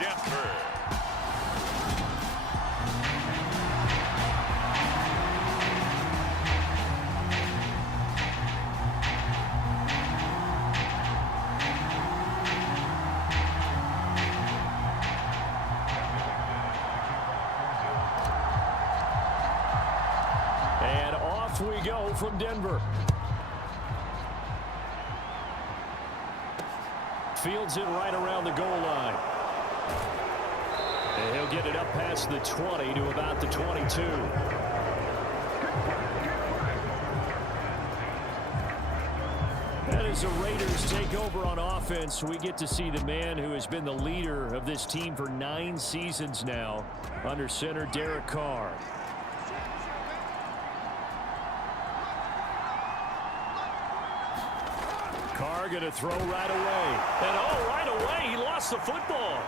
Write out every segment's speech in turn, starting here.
Denver. And off we go from Denver. Fields it right around the goal line. And he'll get it up past the 20 to about the 22. And as the Raiders take over on offense, we get to see the man who has been the leader of this team for 9 seasons now, under center Derek Carr. Carr going to throw right away. And right away, he lost the football.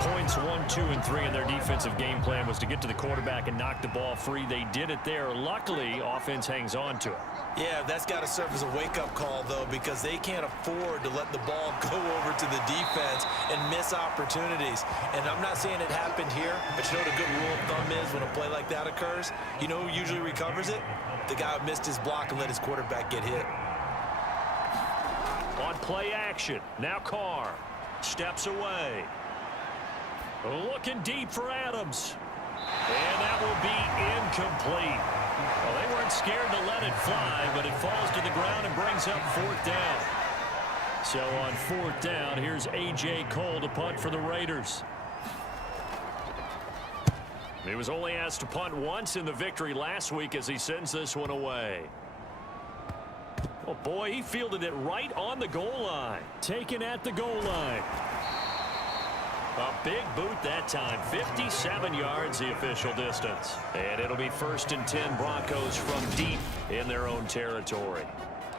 Points 1, 2, and 3 in their defensive game plan was to get to the quarterback and knock the ball free. They did it there. Luckily, offense hangs on to it. Yeah, that's got to serve as a wake-up call, though, because they can't afford to let the ball go over to the defense and miss opportunities. And I'm not saying it happened here, but you know what a good rule of thumb is when a play like that occurs? You know who usually recovers it? The guy who missed his block and let his quarterback get hit. On play action, now Carr steps away. Looking deep for Adams. And that will be incomplete. Well, they weren't scared to let it fly, but it falls to the ground and brings up 4th down. So on 4th down, here's A.J. Cole to punt for the Raiders. He was only asked to punt once in the victory last week as he sends this one away. Oh, boy, he fielded it right on the goal line. Taken at the goal line. A big boot that time. 57 yards the official distance. And it'll be 1st and 10 Broncos from deep in their own territory.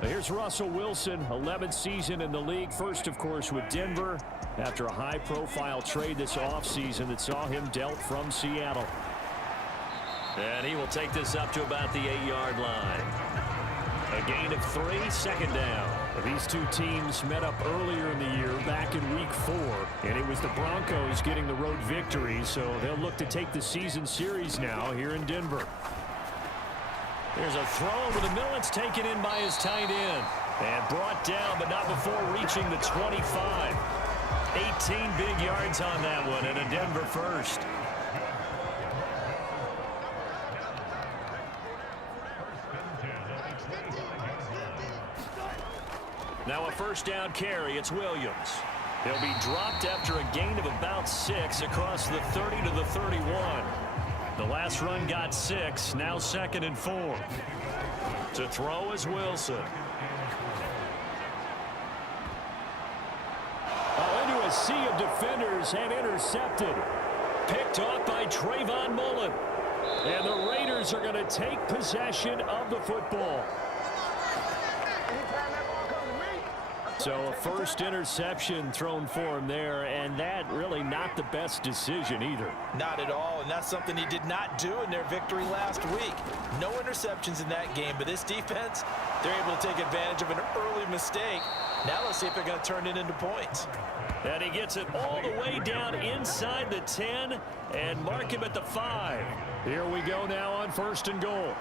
Now here's Russell Wilson, 11th season in the league. First, of course, with Denver after a high-profile trade this offseason that saw him dealt from Seattle. And he will take this up to about the 8-yard line. A gain of 3, 2nd down. These two teams met up earlier in the year, back in Week 4, and it was the Broncos getting the road victory, so they'll look to take the season series now here in Denver. There's a throw over the middle. It's taken in by his tight end and brought down, but not before reaching the 25. 18 big yards on that one, and a Denver first. Now a 1st down carry. It's Williams. He'll be dropped after a gain of about 6 across the 30 to the 31. The last run got 6. Now 2nd and 4. To throw is Wilson. Into a sea of defenders and intercepted. Picked off by Trayvon Mullen. And the Raiders are going to take possession of the football. So a 1st interception thrown for him there, and that really not the best decision either. Not at all, and that's something he did not do in their victory last week. No interceptions in that game, but this defense, they're able to take advantage of an early mistake. Now let's see if they're going to turn it into points. And he gets it all the way down inside the 10 and mark him at the 5. Here we go now on 1st and goal.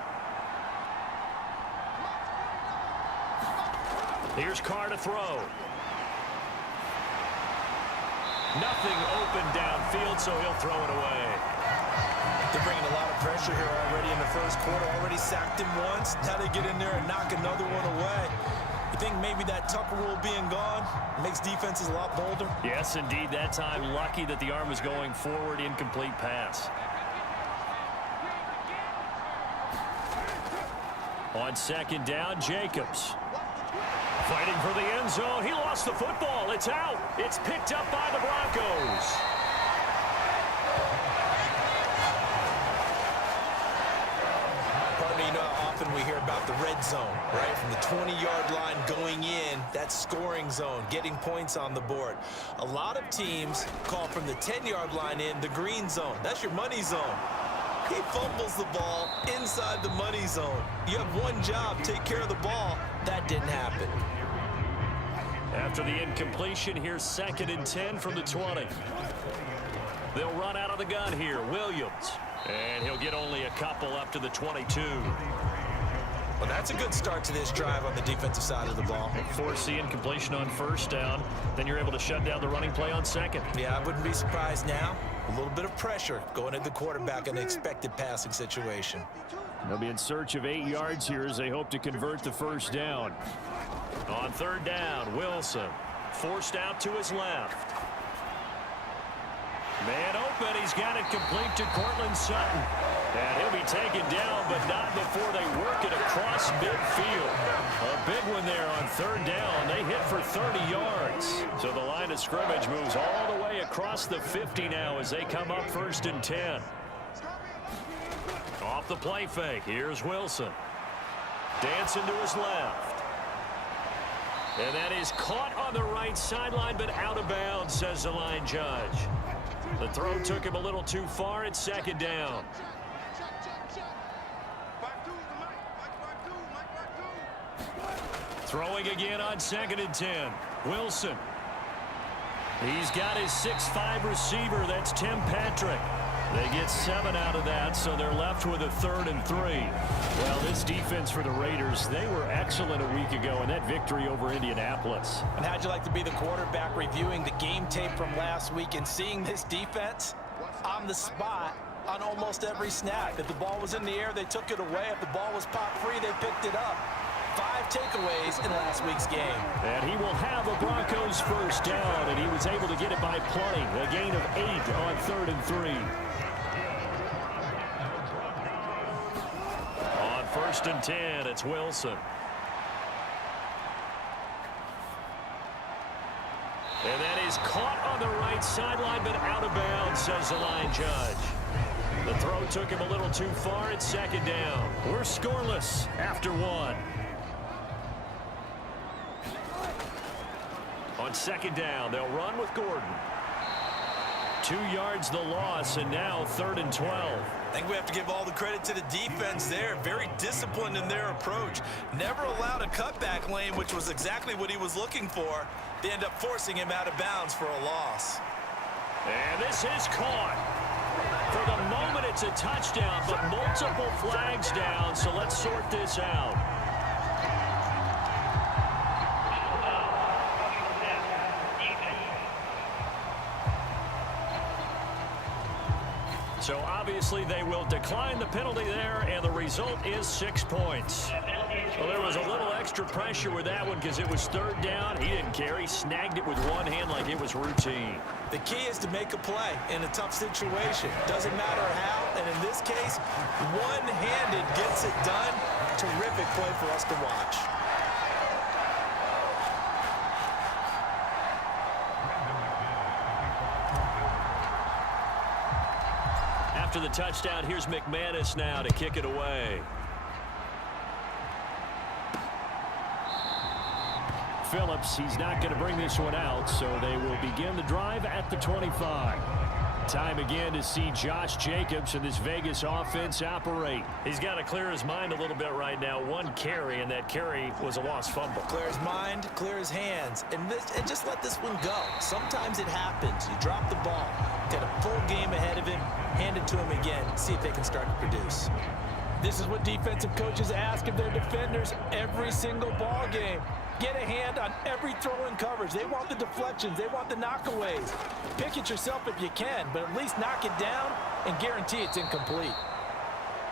Here's Carr to throw. Nothing open downfield, so he'll throw it away. They're bringing a lot of pressure here already in the 1st quarter. Already sacked him once. Now they get in there and knock another one away. You think maybe that Tucker rule being gone makes defenses a lot bolder? Yes, indeed. That time, lucky that the arm was going forward. Incomplete pass. On 2nd down, Jacobs. Fighting for the end zone. He lost the football. It's out. It's picked up by the Broncos. Partner, you know how often we hear about the red zone, right? From the 20-yard line going in, that scoring zone, getting points on the board. A lot of teams call from the 10-yard line in the green zone. That's your money zone. He fumbles the ball inside the money zone. You have one job, take care of the ball. That didn't happen. After the incompletion, here's 2nd and 10 from the 20. They'll run out of the gun here. Williams. And he'll get only a couple up to the 22. Well, that's a good start to this drive on the defensive side of the ball. Force the incompletion on 1st down. Then you're able to shut down the running play on 2nd. Yeah, I wouldn't be surprised now. A little bit of pressure going at the quarterback in an expected passing situation. They'll be in search of 8 yards here as they hope to convert the 1st down. On 3rd down, Wilson forced out to his left. Man open, he's got it complete to Cortland Sutton. And he'll be taken down, but not before they work it across midfield. A big one there on 3rd down. They hit for 30 yards. So the line of scrimmage moves all the way across the 50 now as they come up 1st and 10. Off the play fake, here's Wilson. Dancing to his left. And that is caught on the right sideline, but out of bounds, says the line judge. The throw took him a little too far at 2nd down. Throwing again on 2nd and 10. Wilson. He's got his 6'5" receiver. That's Tim Patrick. They get 7 out of that, so they're left with a 3rd and 3. Well, this defense for the Raiders, they were excellent a week ago in that victory over Indianapolis. And how'd you like to be the quarterback reviewing the game tape from last week and seeing this defense on the spot on almost every snap? If the ball was in the air, they took it away. If the ball was pop free, they picked it up. 5 takeaways in last week's game. And he will have a Broncos 1st down, and he was able to get it by playing. A gain of 8 on 3rd and 3. On 1st and 10, it's Wilson. And that is caught on the right sideline, but out of bounds, says the line judge. The throw took him a little too far at 2nd down. We're scoreless after 1. On 2nd down, they'll run with Gordon. 2 yards the loss, and now 3rd and 12. I think we have to give all the credit to the defense there. Very disciplined in their approach. Never allowed a cutback lane, which was exactly what he was looking for. They end up forcing him out of bounds for a loss. And this is caught. For the moment, it's a touchdown, but multiple flags down, so let's sort this out. So obviously they will decline the penalty there, and the result is 6 points. Well, there was a little extra pressure with that one because it was 3rd down. He didn't care. He snagged it with one hand like it was routine. The key is to make a play in a tough situation. Doesn't matter how, and in this case, one-handed gets it done. Terrific play for us to watch. After the touchdown, here's McManus now to kick it away. Phillips, he's not going to bring this one out, so they will begin the drive at the 25. Time again to see Josh Jacobs and this Vegas offense operate. He's got to clear his mind a little bit right now. 1 carry, and that carry was a lost fumble. Clear his mind, clear his hands, and just let this one go. Sometimes it happens. You drop the ball, got a full game ahead of him, hand it to him again, see if they can start to produce. This is what defensive coaches ask of their defenders every single ball game. Get a hand on every throw in coverage. They want the deflections. They want the knockaways. Pick it yourself if you can, but at least knock it down and guarantee it's incomplete.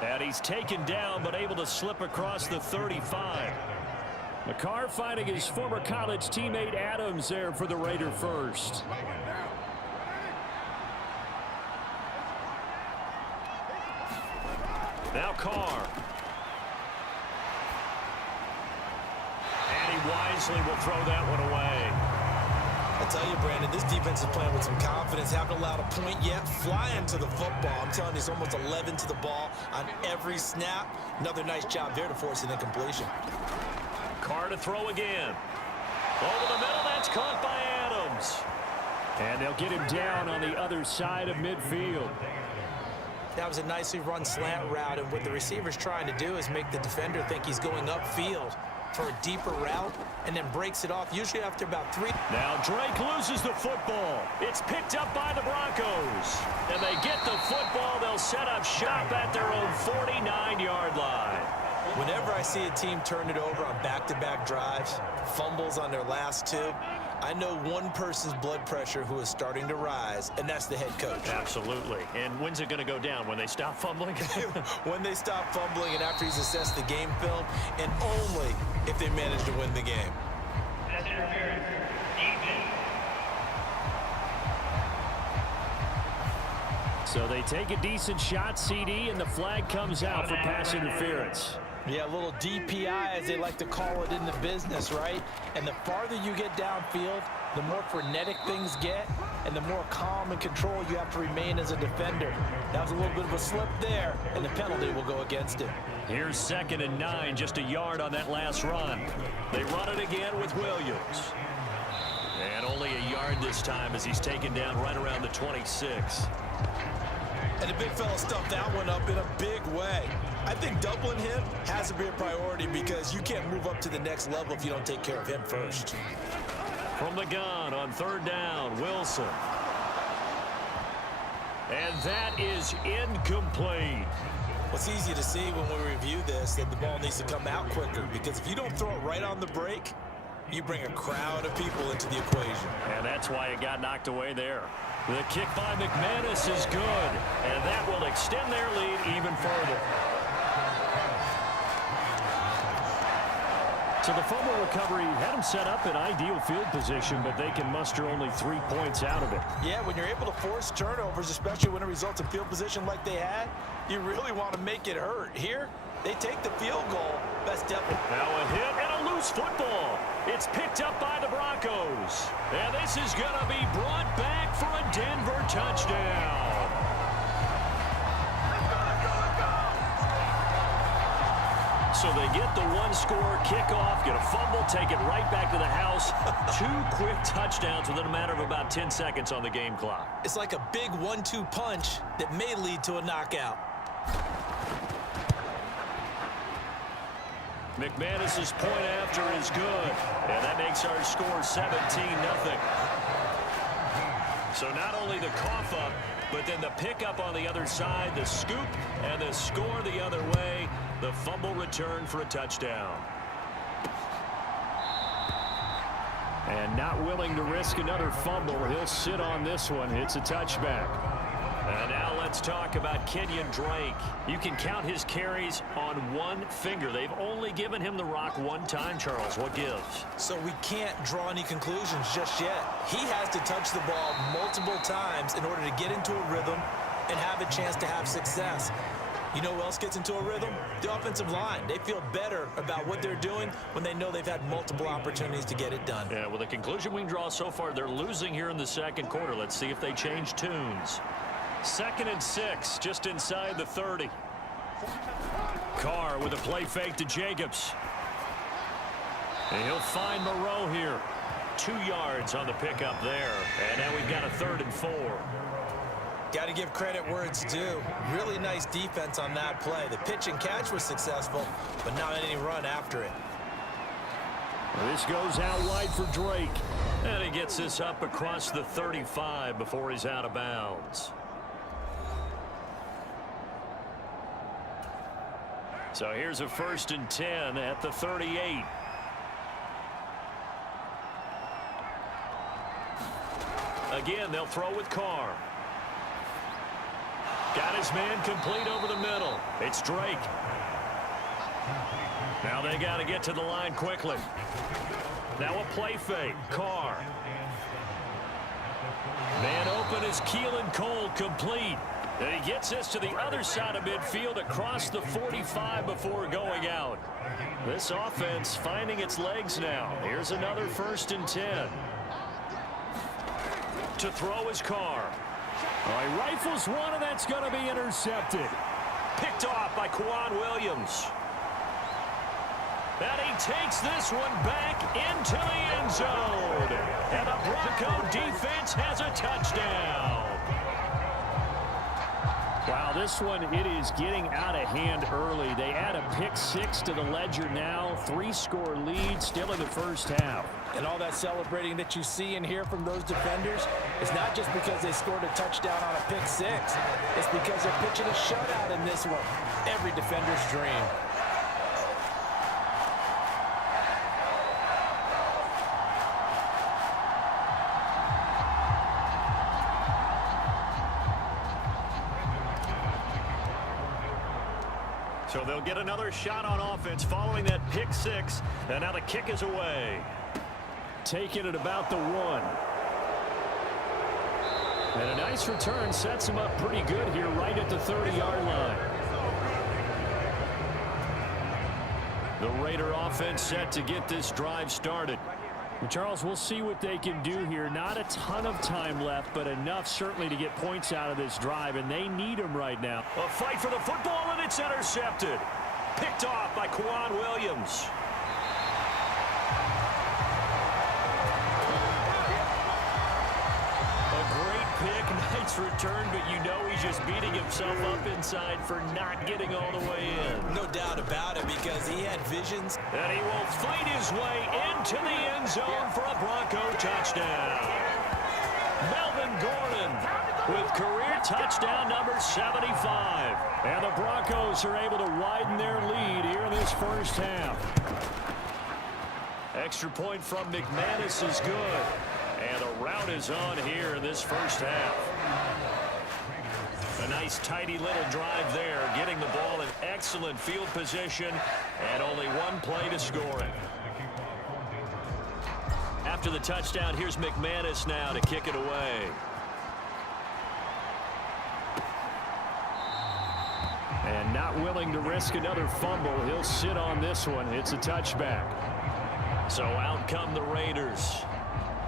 And he's taken down, but able to slip across the 35. McCarr finding his former college teammate Adams there for the Raider first. Now Carr. And he wisely will throw that one away. I tell you, Brandon, this defense is playing with some confidence. Haven't allowed a point yet. Flying to the football. I'm telling you, it's almost 11 to the ball on every snap. Another nice job there to force an incompletion. Carr to throw again. Over the middle, that's caught by Adams. And they'll get him down on the other side of midfield. That was a nicely run slant route, and what the receiver's trying to do is make the defender think he's going upfield. for a deeper route and then breaks it off, usually after about 3. Now Drake loses the football. It's picked up by the Broncos. And they get the football. They'll set up shop at their own 49-yard line. Whenever I see a team turn it over on back-to-back drives, fumbles on their last 2, I know one person's blood pressure who is starting to rise, and that's the head coach. Absolutely. And when's it going to go down? When they stop fumbling? When they stop fumbling and after he's assessed the game film, and only if they manage to win the game. That's interference. So they take a decent shot, CD, and the flag comes out for pass interference. Yeah, a little DPI, as they like to call it in the business, right? And the farther you get downfield, the more frenetic things get, and the more calm and control you have to remain as a defender. That was a little bit of a slip there, and the penalty will go against him. Here's 2nd and 9, just a yard on that last run. They run it again with Williams. And only a yard this time as he's taken down right around the 26. And the big fella stuffed that one up in a big way. I think doubling him has to be a priority because you can't move up to the next level if you don't take care of him first. From the gun on 3rd down, Wilson. And that is incomplete. What's easy to see when we review this, that the ball needs to come out quicker, because if you don't throw it right on the break, you bring a crowd of people into the equation. And that's why it got knocked away there. The kick by McManus is good, and that will extend their lead even further. So the fumble recovery had them set up in ideal field position, but they can muster only 3 points out of it. Yeah, when you're able to force turnovers, especially when it results in field position like they had, you really want to make it hurt. Here, they take the field goal. Best devil. Now a hit and a loose football. It's picked up by the Broncos. And this is going to be brought back for a Denver touchdown. So they get the one-score kickoff, get a fumble, take it right back to the house. 2 quick touchdowns within a matter of about 10 seconds on the game clock. It's like a big 1-2 punch that may lead to a knockout. McManus's point after is good, and that makes our score 17-0. So not only the cough up, but then the pickup on the other side, the scoop, and the score the other way. The fumble return for a touchdown. And not willing to risk another fumble, he'll sit on this one. It's a touchback. And now let's talk about Kenyon Drake. You can count his carries on one finger. They've only given him the rock one time, Charles. What gives? So we can't draw any conclusions just yet. He has to touch the ball multiple times in order to get into a rhythm and have a chance to have success. You know who else gets into a rhythm? The offensive line. They feel better about what they're doing when they know they've had multiple opportunities to get it done. Yeah, well, the conclusion we can draw so far, they're losing here in the second quarter. Let's see if they change tunes. 2nd and 6, just inside the 30. Carr with a play fake to Jacobs. And he'll find Moreau here. 2 yards on the pickup there. And now we've got a 3rd and 4. Got to give credit where it's due. Really nice defense on that play. The pitch and catch was successful, but not any run after it. This goes out wide for Drake. And he gets this up across the 35 before he's out of bounds. So here's a 1st and 10 at the 38. Again, they'll throw with Carr. Got his man complete over the middle. It's Drake. Now they got to get to the line quickly. Now a play fake. Carr. Man open is Keelan Cole, complete. And he gets this to the other side of midfield across the 45 before going out. This offense finding its legs now. Here's another 1st and 10. To throw is Carr. All right, rifles one, and that's going to be intercepted. Picked off by Quan Williams. And he takes this one back into the end zone. And the Bronco defense has a touchdown. Wow, this one, it is getting out of hand early. They add a pick 6 to the ledger now. 3-score lead still in the first half. And all that celebrating that you see and hear from those defenders is not just because they scored a touchdown on a pick 6. It's because they're pitching a shutout in this one. Every defender's dream. So they'll get another shot on offense following that pick 6. And now the kick is away. Taking it about the 1. And a nice return sets him up pretty good here right at the 30-yard line. The Raider offense set to get this drive started. Well, Charles, we'll see what they can do here. Not a ton of time left, but enough certainly to get points out of this drive, and they need them right now. A fight for the football, and it's intercepted. Picked off by Quan Williams. A great pick, nice return, but you know he's just beating himself up inside for not getting all the way in. No doubt about it, because he had visions. And he will fight his way into the end zone for a Bronco touchdown. Melvin Gordon with career touchdown number 75. And the Broncos are able to widen their lead here in this first half. Extra point from McManus is good. And the route is on here in this first half. A nice tidy little drive there, getting the ball in excellent field position and only one play to score it. After the touchdown, here's McManus now to kick it away. And not willing to risk another fumble. He'll sit on this one. It's a touchback. So out come the Raiders.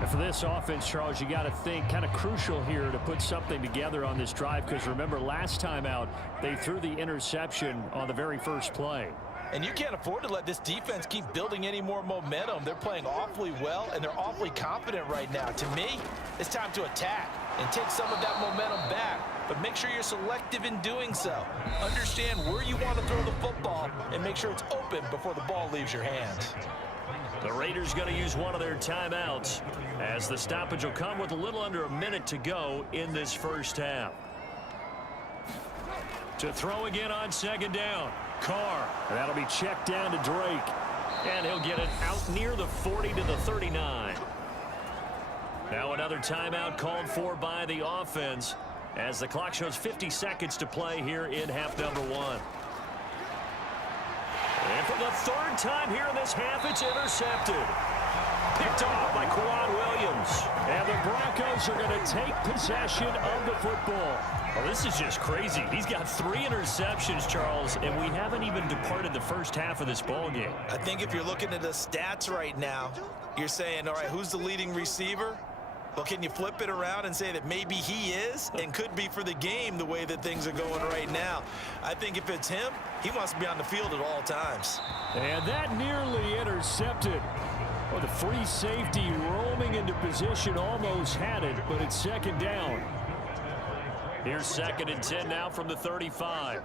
And for this offense, Charles, you got to think kind of crucial here to put something together on this drive, because remember last time out they threw the interception on the very first play. And you can't afford to let this defense keep building any more momentum. They're playing awfully well, and they're awfully confident right now. To me, it's time to attack and take some of that momentum back. But make sure you're selective in doing so. Understand where you want to throw the football and make sure it's open before the ball leaves your hands. The Raiders going to use one of their timeouts as the stoppage will come with a little under a minute to go in this first half. To throw again on second down. Carr. That'll be checked down to Drake. And he'll get it out near the 40 to the 39. Now another timeout called for by the offense as the clock shows 50 seconds to play here in half number 1. And for the third time here in this half, it's intercepted. Picked off by Quan Williams. And the Broncos are going to take possession of the football. Well, this is just crazy. He's got 3 interceptions, Charles, and we haven't even departed the first half of this ball game. I think if you're looking at the stats right now, you're saying, all right, who's the leading receiver? Well, can you flip it around and say that maybe he is and could be for the game the way that things are going right now? I think if it's him, he wants to be on the field at all times. And that nearly intercepted. Well, the free safety roaming into position almost had it, but it's second down. Here's 2nd and 10 now from the 35.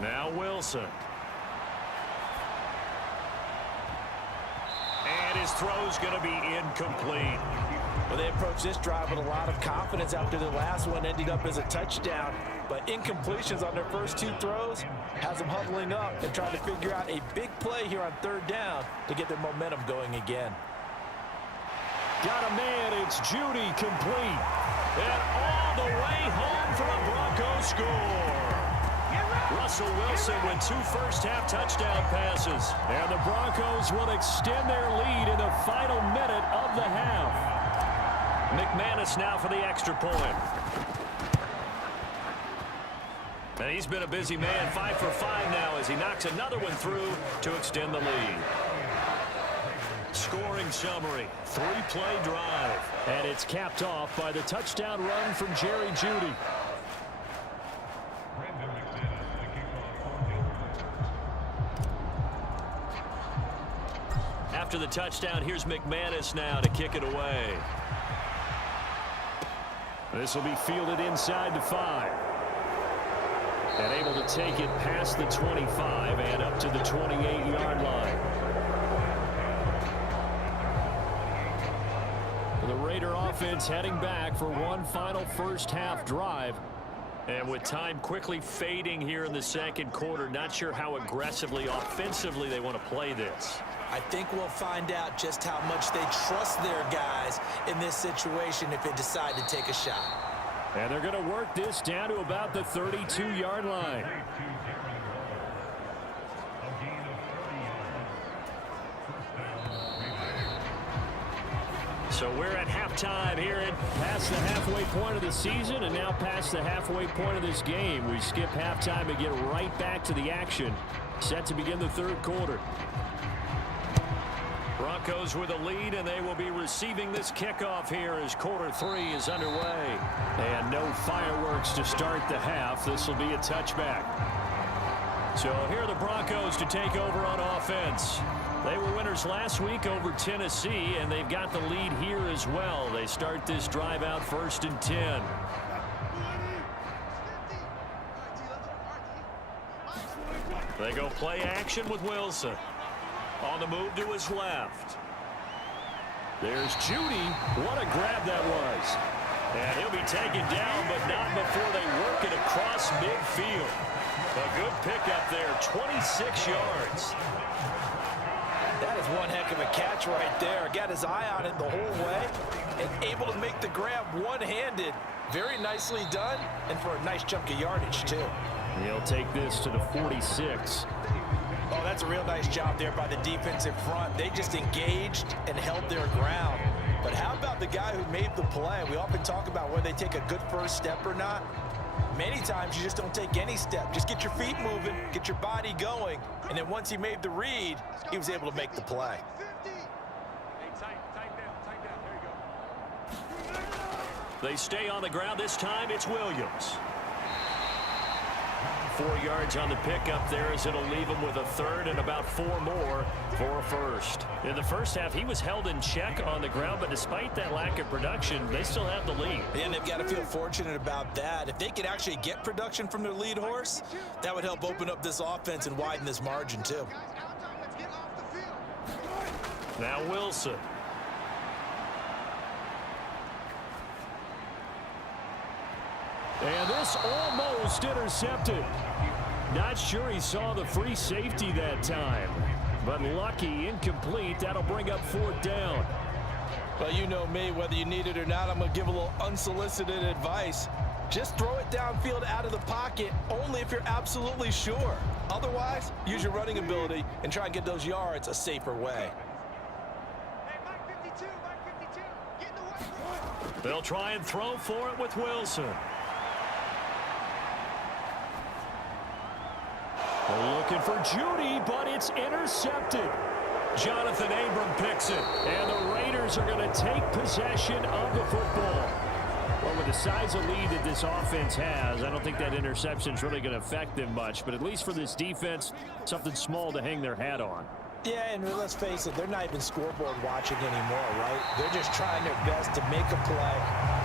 Now Wilson. And his throw's going to be incomplete. Well, they approached this drive with a lot of confidence after the last one ended up as a touchdown. But incompletions on their first 2 throws has them huddling up and trying to figure out a big play here on 3rd down to get their momentum going again. Got a man, it's Judy, complete. And all the way home for a Bronco score. Russell Wilson with 2 first-half touchdown passes. And the Broncos will extend their lead in the final minute of the half. McManus now for the extra point. And he's been a busy man, 5 for 5 now as he knocks another one through to extend the lead. Scoring summary, 3-play drive. And it's capped off by the touchdown run from Jerry Jeudy. After the touchdown, here's McManus now to kick it away. This will be fielded inside the 5. And able to take it past the 25 and up to the 28-yard line. The Raider offense heading back for one final first-half drive. And with time quickly fading here in the second quarter, not sure how aggressively, offensively they want to play this. I think we'll find out just how much they trust their guys in this situation if they decide to take a shot. And they're going to work this down to about the 32-yard line. So we're at halftime here at past the halfway point of the season and now past the halfway point of this game. We skip halftime and get right back to the action. Set to begin the third quarter. Broncos with a lead, and they will be receiving this kickoff here as quarter 3 is underway. And no fireworks to start the half. This will be a touchback. So here are the Broncos to take over on offense. They were winners last week over Tennessee, and they've got the lead here as well. They start this drive out 1st and 10. They go play action with Wilson. On the move to his left. There's Judy. What a grab that was. And he'll be taken down, but not before they work it across midfield. A good pickup there, 26 yards. That is one heck of a catch right there. Got his eye on it the whole way and able to make the grab one-handed. Very nicely done, and for a nice chunk of yardage, too. He'll take this to the 46. Oh, that's a real nice job there by the defensive front. They just engaged and held their ground. But how about the guy who made the play? We often talk about whether they take a good first step or not. Many times you just don't take any step. Just get your feet moving, get your body going, and then once he made the read, he was able to make the play. They stay on the ground. This time it's Williams. 4 yards on the pickup there as it'll leave him with a third and about 4 more for a first. In the first half, he was held in check on the ground, but despite that lack of production, they still have the lead. And they've got to feel fortunate about that. If they could actually get production from their lead horse, that would help open up this offense and widen this margin too. Now Wilson. And this almost intercepted. Not sure he saw the free safety that time. But lucky, incomplete. That'll bring up 4th down. Well, you know me, whether you need it or not, I'm going to give a little unsolicited advice. Just throw it downfield out of the pocket, only if you're absolutely sure. Otherwise, use your running ability and try and get those yards a safer way. They'll try and throw for it with Wilson. They're looking for Judy, but it's intercepted. Jonathan Abram picks it, and the Raiders are going to take possession of the football. Well, with the size of lead that this offense has, I don't think that interception is really going to affect them much, but at least for this defense, something small to hang their hat on. Yeah, and let's face it, they're not even scoreboard watching anymore, right? They're just trying their best to make a play,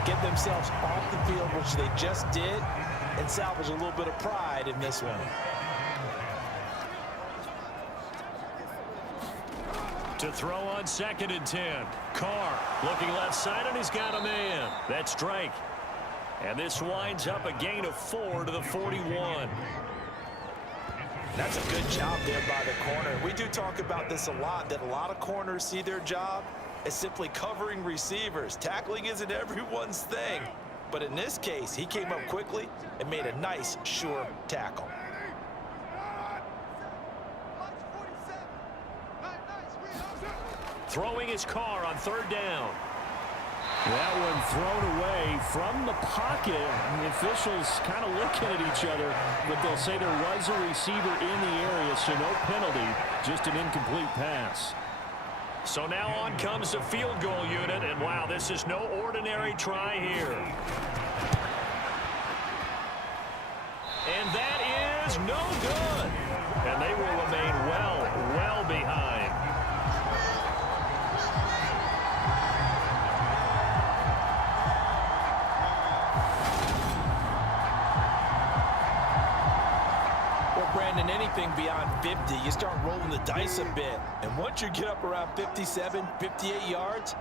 get themselves off the field, which they just did, and salvage a little bit of pride in this one. To throw on 2nd and 10. Carr looking left side, and he's got a man. That's Drake. And this winds up a gain of 4 to the 41. That's a good job there by the corner. We do talk about this a lot, that a lot of corners see their job as simply covering receivers. Tackling isn't everyone's thing. But in this case, he came up quickly and made a nice, sure tackle. Throwing his Carr on 3rd down. That one thrown away from the pocket. The officials kind of looking at each other, but they'll say there was a receiver in the area, so no penalty, just an incomplete pass. So now on comes the field goal unit, and wow, this is no ordinary try here. And that is no good. And they will remain well behind. anything beyond 50, you start rolling the dice a bit. And once you get up around 57, 58 yards,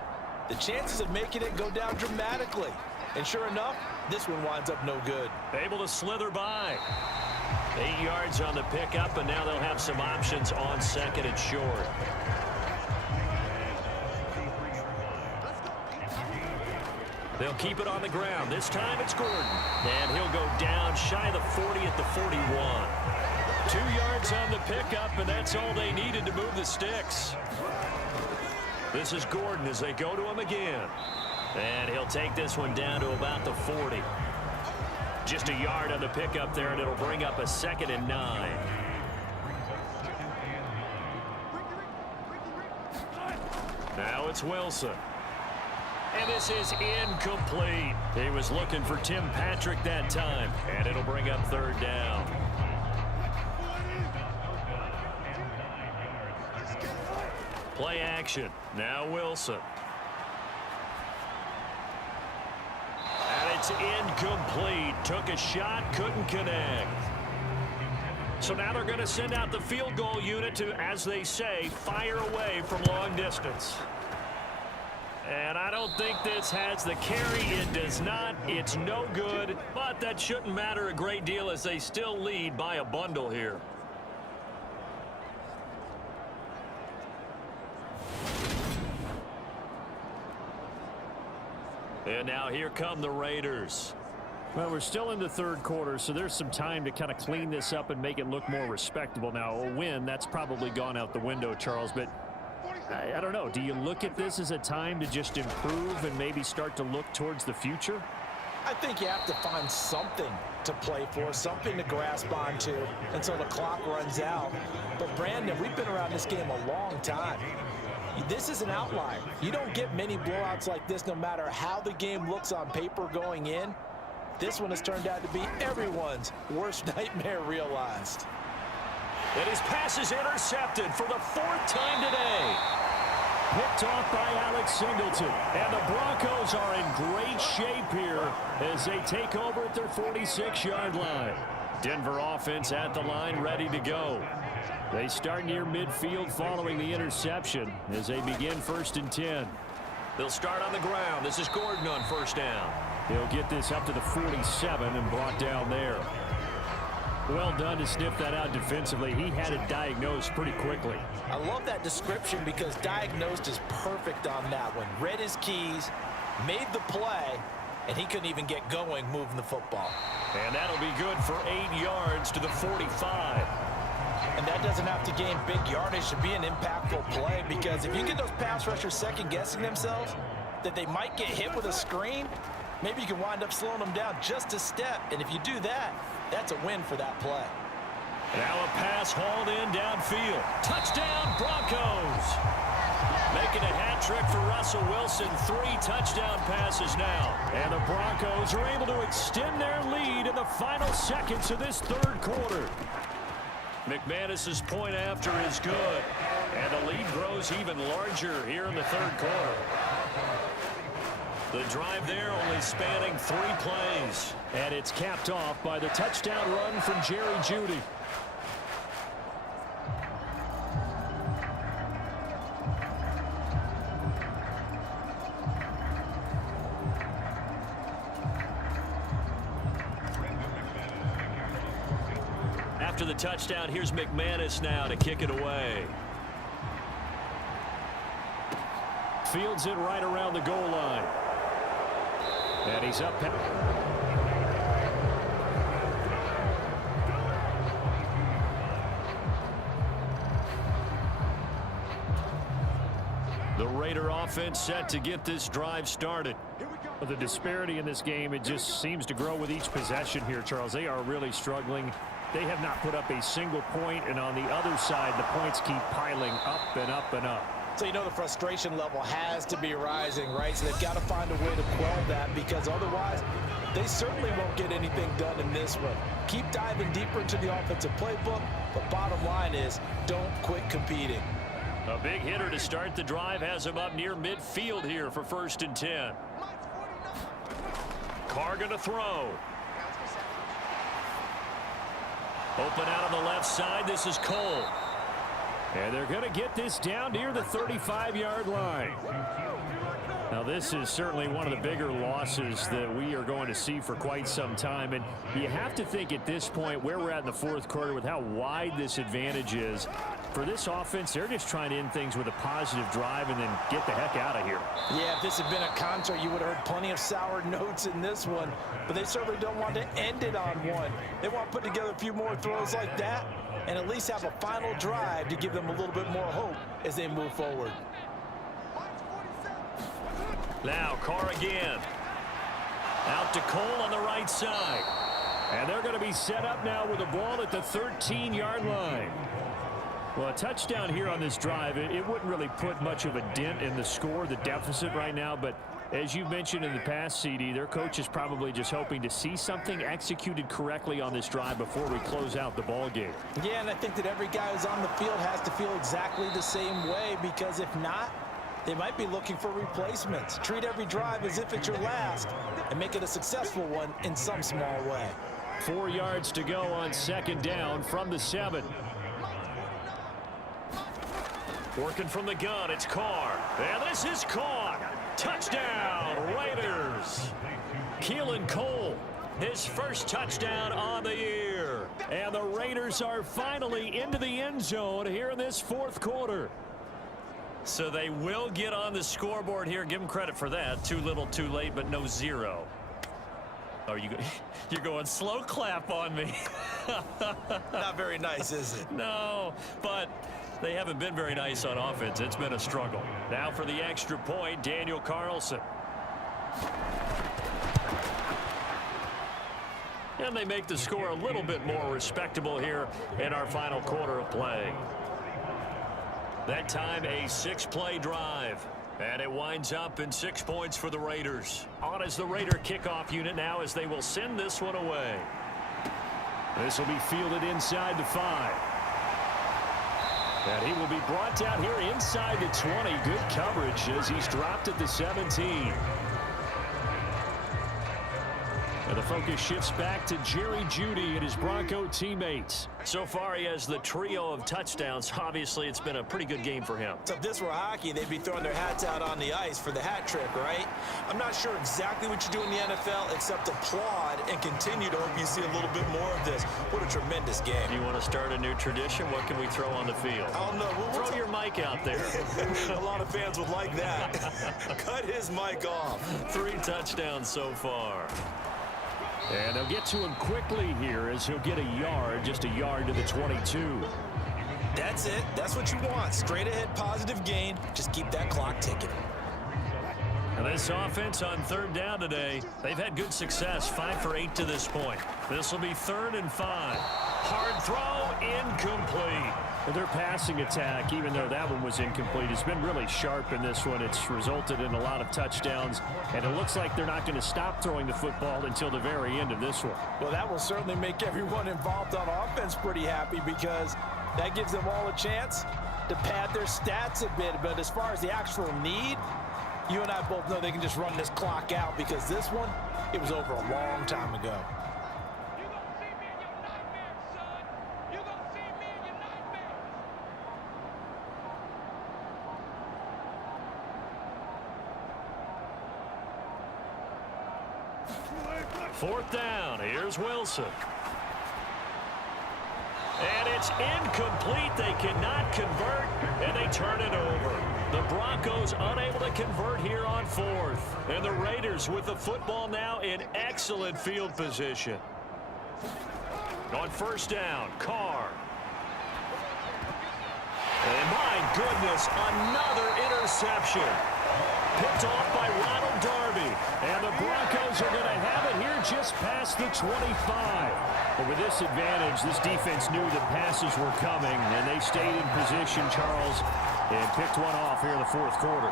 the chances of making it go down dramatically. And sure enough, this one winds up no good. Able to slither by. 8 yards on the pickup, and now they'll have some options on second and short. They'll keep it on the ground. This time it's Gordon. And he'll go down shy of the 40 at the 41. 2 yards on the pickup, and that's all they needed to move the sticks. This is Gordon as they go to him again. And he'll take this one down to about the 40. Just a yard on the pickup there, and it'll bring up a 2nd and 9. Now it's Wilson. And this is incomplete. He was looking for Tim Patrick that time, and it'll bring up 3rd down. Play action. Now Wilson. And it's incomplete. Took a shot, couldn't connect. So now they're going to send out the field goal unit to, as they say, fire away from long distance. And I don't think this has the carry. It does not. It's no good. But that shouldn't matter a great deal as they still lead by a bundle here. And now here come the Raiders. Well, we're still in the 3rd quarter, so there's some time to kind of clean this up and make it look more respectable. Now, a win, that's probably gone out the window, Charles, but I don't know. Do you look at this as a time to just improve and maybe start to look towards the future? I think you have to find something to play for, something to grasp onto until the clock runs out. But, Brandon, we've been around this game a long time. This is an outlier. You don't get many blowouts like this no matter how the game looks on paper going in. This one has turned out to be everyone's worst nightmare realized. And his pass is intercepted for the 4th time today. Picked off by Alex Singleton. And the Broncos are in great shape here as they take over at their 46-yard line. Denver offense at the line, ready to go. They start near midfield following the interception as they begin 1st and 10. They'll start on the ground. This is Gordon on 1st down. He'll get this up to the 47 and brought down there. Well done to sniff that out defensively. He had it diagnosed pretty quickly. I love that description because diagnosed is perfect on that one. Read his keys, made the play, and he couldn't even get going moving the football. And that'll be good for 8 yards to the 45. And that doesn't have to gain big yardage to be an impactful play, because if you get those pass rushers second-guessing themselves that they might get hit with a screen, maybe you can wind up slowing them down just a step. And if you do that, that's a win for that play. Now a pass hauled in downfield. Touchdown, Broncos. Making a hat trick for Russell Wilson. 3 touchdown passes now. And the Broncos are able to extend their lead in the final seconds of this 3rd quarter. McManus's point after is good. And the lead grows even larger here in the 3rd quarter. The drive there only spanning 3 plays. And it's capped off by the touchdown run from Jerry Jeudy. After the touchdown, here's McManus now to kick it away. Fields it right around the goal line. And he's up. The Raider offense set to get this drive started. The disparity in this game, it just seems to grow with each possession here, Charles. They are really struggling. They have not put up a single point, and on the other side, the points keep piling up and up and up. So you know the frustration level has to be rising, right? So they've got to find a way to quell that, because otherwise they certainly won't get anything done in this one. Keep diving deeper into the offensive playbook, but bottom line is don't quit competing. A big hitter to start the drive has him up near midfield here for 1st and 10. Carr going to throw. Open out on the left side. This is Cole. And they're going to get this down near the 35-yard line. Now, this is certainly one of the bigger losses that we are going to see for quite some time. And you have to think at this point where we're at in the fourth quarter with how wide this advantage is. For this offense, they're just trying to end things with a positive drive and then get the heck out of here. Yeah, if this had been a concert, you would have heard plenty of sour notes in this one. But they certainly don't want to end it on one. They want to put together a few more throws like that and at least have a final drive to give them a little bit more hope as they move forward. Now Carr again. Out to Cole on the right side. And they're going to be set up now with the ball at the 13-yard line. Well, a touchdown here on this drive, it wouldn't really put much of a dent in the score, the deficit right now. But as you mentioned in the past, CD, their coach is probably just hoping to see something executed correctly on this drive before we close out the ball game. Yeah, and I think that every guy who's on the field has to feel exactly the same way, because if not, they might be looking for replacements. Treat every drive as if it's your last and make it a successful one in some small way. 4 yards to go on second down from the 7. Working from the gun, it's Carr. And this is caught. Touchdown, Raiders. Keelan Cole, his first touchdown on the year. And the Raiders are finally into the end zone here in this fourth quarter. So they will get on the scoreboard here. Give them credit for that. Too little, too late, but no zero. Oh, you're going slow clap on me. Not very nice, is it? No, but they haven't been very nice on offense. It's been a struggle. Now for the extra point, Daniel Carlson. And they make the score a little bit more respectable here in our final quarter of play. That time a 6-play drive. And it winds up in 6 points for the Raiders. On as the Raider kickoff unit now as they will send this one away. This will be fielded inside the 5. And he will be brought down here inside the 20. Good coverage as he's dropped at the 17. And the focus shifts back to Jerry Jeudy and his Bronco teammates. So far, he has the trio of touchdowns. Obviously, it's been a pretty good game for him. So if this were hockey, they'd be throwing their hats out on the ice for the hat trick, right? I'm not sure exactly what you do in the NFL except applaud and continue to hope you see a little bit more of this. What a tremendous game. You want to start a new tradition? What can we throw on the field? I don't know. Throw your mic out there. A lot of fans would like that. Cut his mic off. 3 touchdowns so far. And they'll get to him quickly here as he'll get a yard, just a yard to the 22. That's it. That's what you want. Straight ahead positive gain. Just keep that clock ticking. And this offense on third down today, they've had good success, 5 for 8 to this point. This will be 3rd and 5. Hard throw, incomplete. Their passing attack, even though that one was incomplete, has been really sharp in this one. It's resulted in a lot of touchdowns, and it looks like they're not going to stop throwing the football until the very end of this one. Well, that will certainly make everyone involved on offense pretty happy, because that gives them all a chance to pad their stats a bit. But as far as the actual need, you and I both know they can just run this clock out, because this one, it was over a long time ago. Fourth down. Here's Wilson. And it's incomplete. They cannot convert, and they turn it over. The Broncos unable to convert here on 4th. And the Raiders with the football now in excellent field position. On 1st down, Carr. And my goodness, another interception. Picked off by Ronald Darby. And the Broncos are going to have it here just past the 25. But with this advantage, this defense knew that passes were coming, and they stayed in position, Charles, and picked one off here in the fourth quarter.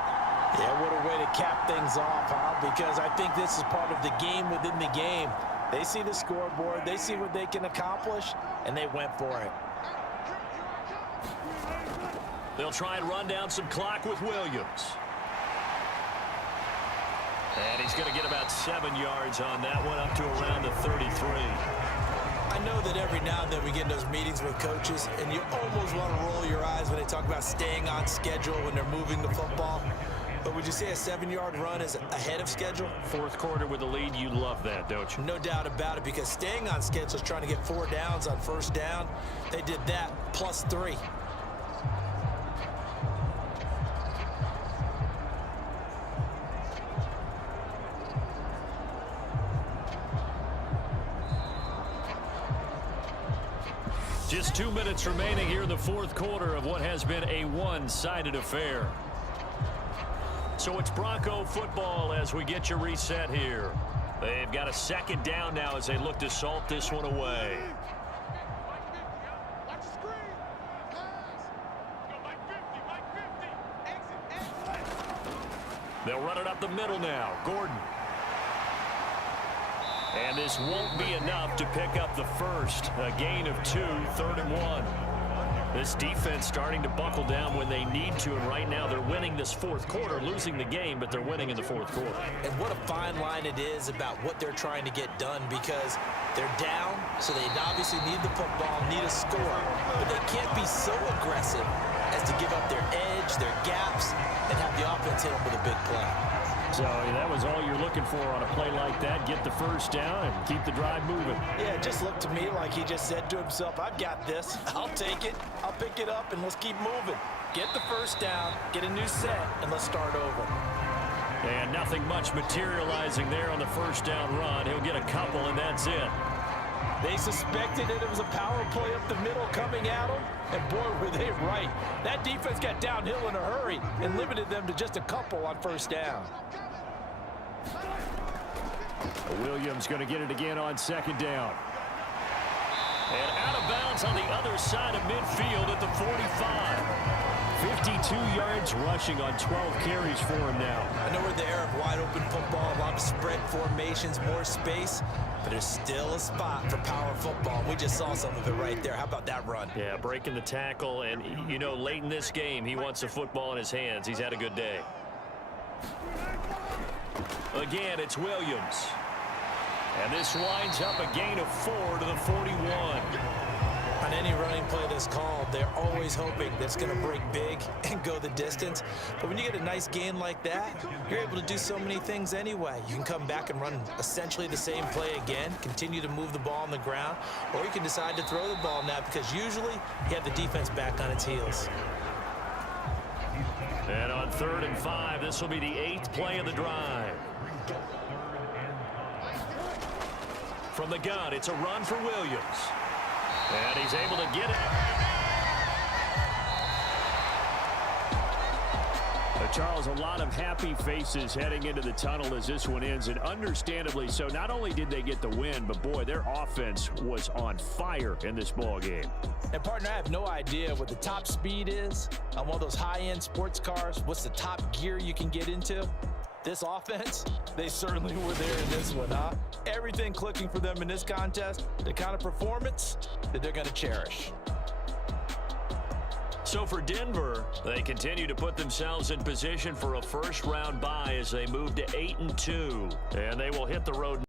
Yeah, what a way to cap things off, huh? Because I think this is part of the game within the game. They see the scoreboard, they see what they can accomplish, and they went for it. They'll try and run down some clock with Williams. And he's going to get about 7 yards on that one, up to around the 33. I I know that every now and then we get in those meetings with coaches, and you almost want to roll your eyes when they talk about staying on schedule when they're moving the football. But would you say a 7-yard run is ahead of schedule? Fourth quarter with the lead, you love that, don't you? No doubt about it, because staying on schedule is trying to get 4 downs on first down. They did that plus 3. Just 2 minutes remaining here in the fourth quarter of what has been a one-sided affair. So it's Bronco football as we get you reset here. They've got a second down now as they look to salt this one away. They'll run it up the middle now. Gordon. And this won't be enough to pick up the first. A gain of 2, 3rd and 1. This defense starting to buckle down when they need to, and right now they're winning this fourth quarter, losing the game, but they're winning in the fourth quarter. And what a fine line it is about what they're trying to get done, because they're down, so they obviously need the football, need a score, but they can't be so aggressive as to give up their edge, their gaps, and have the offense hit them with a big play. So that was all you're looking for on a play like that. Get the first down and keep the drive moving. Yeah, it just looked to me like he just said to himself, I've got this. I'll take it. I'll pick it up, and let's keep moving. Get the first down, get a new set, and let's start over. And nothing much materializing there on the first down run. He'll get a couple, and that's it. They suspected that it was a power play up the middle coming at them, and boy, were they right. That defense got downhill in a hurry and limited them to just a couple on first down. Williams going to get it again on second down. And out of bounds on the other side of midfield at the 45. 52 yards rushing on 12 carries for him now. I know we're in the era of wide open football, a lot of spread formations, more space, but there's still a spot for power football. We just saw some of it right there. How about that run? Yeah, breaking the tackle, and, you know, late in this game, he wants the football in his hands. He's had a good day. Again, it's Williams. And this winds up a gain of 4 to the 41. On any running play that's called, they're always hoping that it's going to break big and go the distance. But when you get a nice gain like that, you're able to do so many things anyway. You can come back and run essentially the same play again, continue to move the ball on the ground, or you can decide to throw the ball now, because usually you have the defense back on its heels. And on 3rd and 5, this will be the 8th play of the drive. From the gun, it's a run for Williams. And he's able to get it. Charles, a lot of happy faces heading into the tunnel as this one ends, and understandably so. Not only did they get the win, but boy, their offense was on fire in this ball game. And partner, I have no idea what the top speed is on one of those high-end sports cars. What's the top gear you can get into? This offense, they certainly were there in this one, huh? Everything clicking for them in this contest, the kind of performance that they're going to cherish. So for Denver, they continue to put themselves in position for a first-round bye as they move to 8-2. And they will hit the road